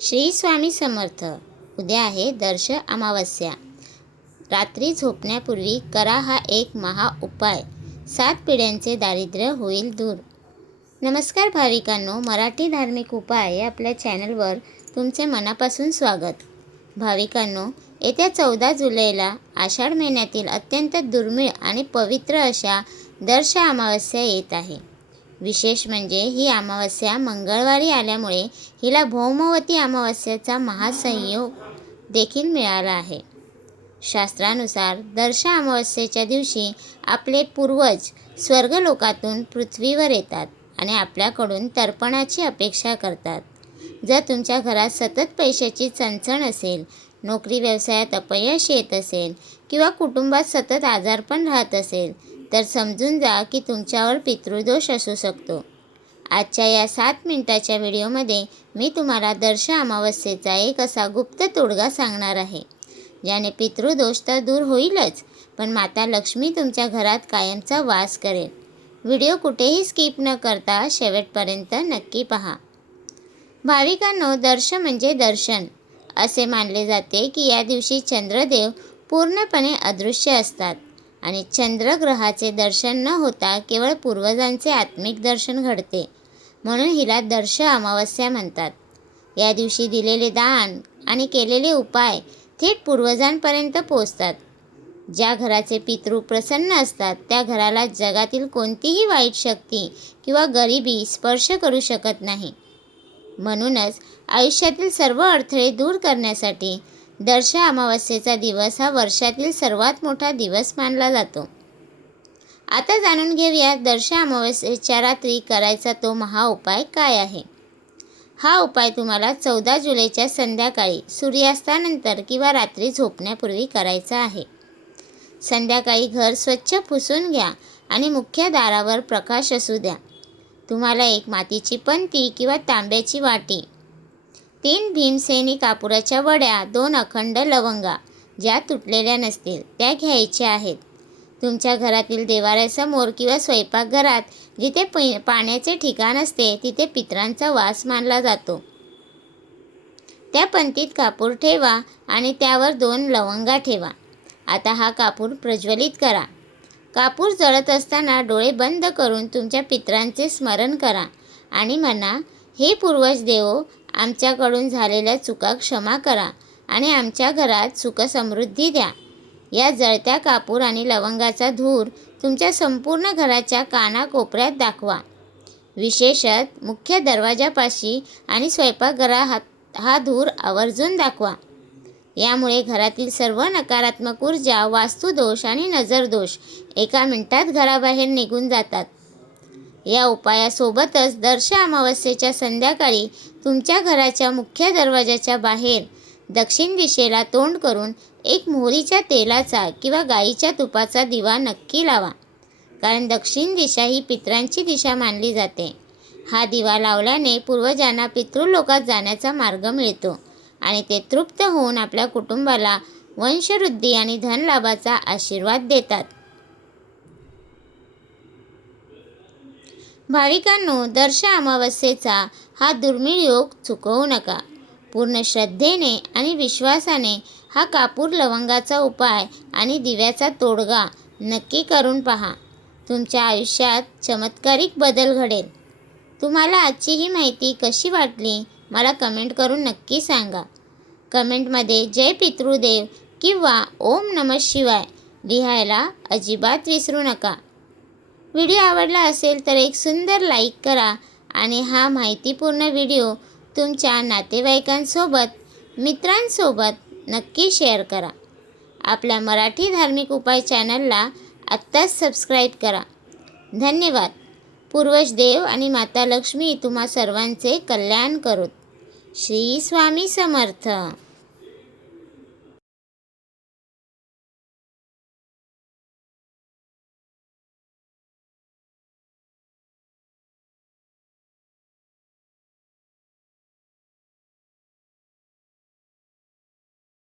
श्री स्वामी समर्थ. उद्या आहे दर्श अमावस्या. रात्री झोपण्यापूर्वी करा हा एक महा उपाय. 7 पिढ्यांचे दारिद्र्य होईल दूर. नमस्कार भाविकांनो, मराठी धार्मिक उपाय या आपल्या चॅनलवर तुमचे मनापासून स्वागत. भाविकांनो, येत्या 14 जुलैला आषाढ महिन्यातील अत्यंत दुर्मिळ आणि पवित्र अशा दर्श अमावस्या येत आहे. विशेष म्हणजे ही अमावस्या मंगळवारी आल्यामुळे हिला भौमवती अमावस्येचा महासंयोग देखील मिळाला आहे. शास्त्रानुसार दर्श अमावस्येच्या दिवशी आपले पूर्वज स्वर्गलोकातून पृथ्वीवर येतात आणि आपल्याकडून तर्पणाची अपेक्षा करतात. जर तुमच्या घरात सतत पैशाची चणचण असेल, नोकरी व्यवसायात अपयश येत असेल किंवा कुटुंबात सतत आजारपण राहत असेल तर समजून जा की तुमच्यावर पितृदोष असू शकतो. आजच्या या 7 मिनिटाच्या व्हिडिओमध्ये मी तुम्हाला दर्श अमावस्येचा एक असा गुप्त तोडगा सांगणार आहे, ज्याने पितृदोष तर दूर होईलच, पण माता लक्ष्मी तुमच्या घरात कायमचा वास करेल. व्हिडिओ कुठेही स्किप न करता शेवटपर्यंत नक्की पहा. भाविकांनो, दर्श म्हणजे दर्शन. असे मानले जाते की या दिवशी चंद्रदेव पूर्णपणे अदृश्य असतात आणि चंद्रग्रहाचे दर्शन न होता केवळ पूर्वजांचे आत्मिक दर्शन घडते. म्हणून हिला दर्श अमावस्या म्हणतात. या दिवशी दिलेले दान आणि केलेले उपाय थेट पूर्वजांपर्यंत पोहोचतात. ज्या घराचे पितृ प्रसन्न असतात त्या घराला जगातील कोणतीही वाईट शक्ती किंवा गरिबी स्पर्श करू शकत नाही. म्हणूनच आयुष्यातील सर्व अडथळे दूर करण्यासाठी दर्श अमावस्येचा दिवस हा वर्षातील सर्वात मोठा दिवस मानला जातो. आता जाणून घेऊया दर्श अमावस्येच्या रात्री करायचा तो महा उपाय काय आहे. हा उपाय तुम्हाला 14 जुलैच्या संध्याकाळी सूर्यास्तानंतर किंवा रात्री झोपण्यापूर्वी करायचा आहे. संध्याकाळी घर स्वच्छ पुसून घ्या आणि मुख्य दारावर प्रकाश असू द्या. तुम्हाला एक मातीची पंती किंवा तांब्याची वाटी, 3 भीमसेनी कापुराच्या वड्या, 2 अखंड लवंगा ज्या तुटलेल्या नसतील त्या घ्यायच्या आहेत. तुमच्या घरातील देवाऱ्यासमोर किंवा स्वयंपाकघरात जिथे पाण्याचे ठिकाण असते तिथे पितरांचा वास मानला जातो. त्या पंतीत कापूर ठेवा आणि त्यावर 2 लवंगा ठेवा. आता हा कापूर प्रज्वलित करा. कापूर जळत असताना डोळे बंद करून तुमच्या पितरांचे स्मरण करा आणि म्हणा, हे पूर्वज देवो, आमच्याकडून झालेल्या चुका क्षमा करा आणि आमच्या घरात सुखसमृद्धी द्या. या जळत्या कापूर आणि लवंगाचा धूर तुमच्या संपूर्ण घराच्या कानाकोपऱ्यात दाखवा. विशेषतः मुख्य दरवाजापाशी आणि स्वयंपाकघरात हा धूर आवर्जून दाखवा. यामुळे घरातील सर्व नकारात्मक ऊर्जा, वास्तुदोष आणि नजरदोष एका मिनिटात घराबाहेर निघून जातात. या उपायासोबतच दर्श अमावस्येच्या संध्याकाळी तुमच्या घराच्या मुख्य दरवाजाच्या बाहेर दक्षिण दिशेला तोंड करून एक मोहरीच्या तेलाचा किंवा गाईच्या तुपाचा दिवा नक्की लावा, कारण दक्षिण दिशा ही पितरांची दिशा मानली जाते. हा दिवा लावल्याने पूर्वजांना पितृलोकात जाण्याचा मार्ग मिळतो आणि ते तृप्त होऊन आपल्या कुटुंबाला वंशवृद्धी आणि धनलाभाचा आशीर्वाद देतात. भाविकांनो, दर्श अमावस्येचा हा दुर्मिळ योग चुकवू नका. पूर्ण श्रद्धेने आणि विश्वासाने हा कापूर लवंगाचा उपाय आणि दिव्याचा तोडगा नक्की करून पहा. तुमच्या आयुष्यात चमत्कारिक बदल घडेल. तुम्हाला आजची ही माहिती कशी वाटली मला कमेंट करून नक्की सांगा. कमेंटमध्ये जय पितृदेव किंवा ओम नमः शिवाय लिहायला अजिबात विसरू नका. व्हिडिओ आवडला असेल तर एक सुंदर लाईक करा आणि हा माहितीपूर्ण व्हिडिओ तुमच्या नातेवाईकांसोबत, मित्रांसोबत नक्की शेअर करा. आपल्या मराठी धार्मिक उपाय चॅनलला आत्ताच सबस्क्राईब करा. धन्यवाद. पूर्वज देव आणि माता लक्ष्मी तुम्हा सर्वांचे कल्याण करोत. श्री स्वामी समर्थ.